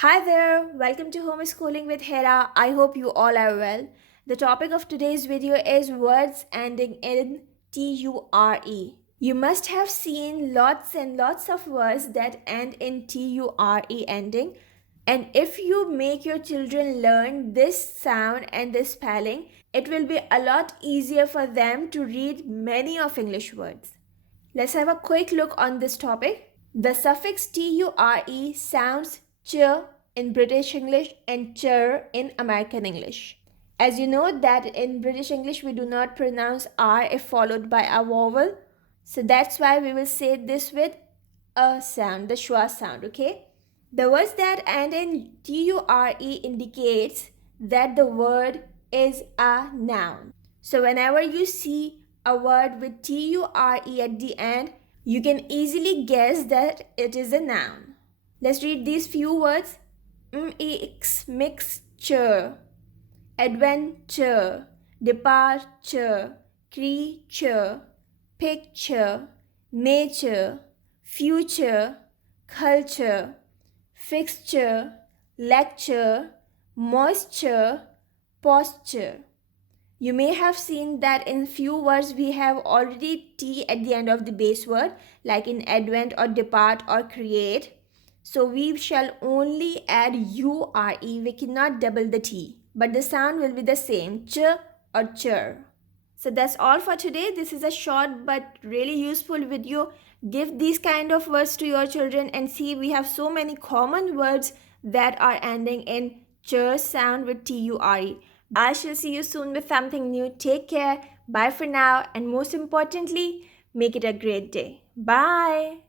Hi there, welcome to Homeschooling with Hira. I hope you all are well. The topic of today's video is words ending in ture. You must have seen lots and lots of words that end in ture ending. And if you make your children learn this sound and this spelling, it will be a lot easier for them to read many of English words. Let's have a quick look on this topic. The suffix ture sounds ch in British English and cher in American English. As you know that in British English we do not pronounce r if followed by a vowel. So that's why we will say this with a sound, the schwa sound, okay? The words that end in ture indicates that the word is a noun. So whenever you see a word with ture at the end, you can easily guess that it is a noun. Let's read these few words. Mixture, adventure, departure, creature, picture, nature, future, culture, fixture, lecture, moisture, posture. You may have seen that in few words we have already T at the end of the base word, like in advent or depart or create. So we shall only add URE, we cannot double the T. But the sound will be the same, ch or chur. So that's all for today. This is a short but really useful video. Give these kind of words to your children and see we have so many common words that are ending in ch sound with TURE. I shall see you soon with something new. Take care. Bye for now. And most importantly, make it a great day. Bye.